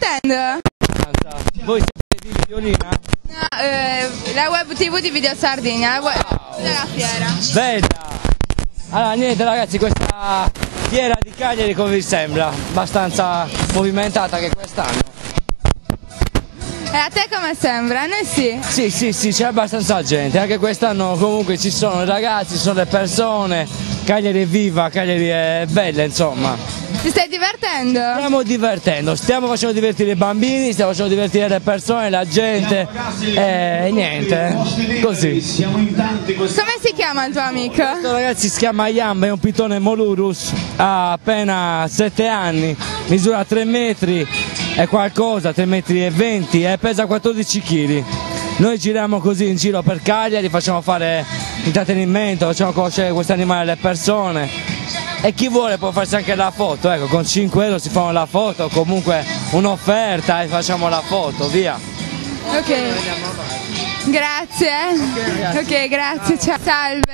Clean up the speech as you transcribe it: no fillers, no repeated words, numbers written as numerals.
divertendo? Voi siete di Videolina? No, la web TV di Video Sardegna, la web della fiera. Bella! Allora niente ragazzi, questa fiera di Cagliari come vi sembra? Abbastanza movimentata che quest'anno. E a te come sembra? A noi sì. Sì, c'è abbastanza gente, anche quest'anno comunque ci sono i ragazzi, ci sono le persone, Cagliari è viva, Cagliari è bella insomma. Ti stai divertendo? Stiamo divertendo, stiamo facendo divertire i bambini, stiamo facendo divertire le persone, la gente e niente, così. Come si chiama il tuo amico? Questo ragazzi si chiama Iamba, è un pitone Molurus, ha appena 7 anni, misura 3 metri e qualcosa, 3 metri e 20 e pesa 14 kg. Noi giriamo così in giro per Cagliari, facciamo fare intrattenimento, facciamo conoscere questi animali alle persone. E chi vuole può farsi anche la foto, ecco, con 5 euro si fa la foto, comunque un'offerta e facciamo la foto, via. Ok. Grazie. Ok, grazie, ciao. Salve.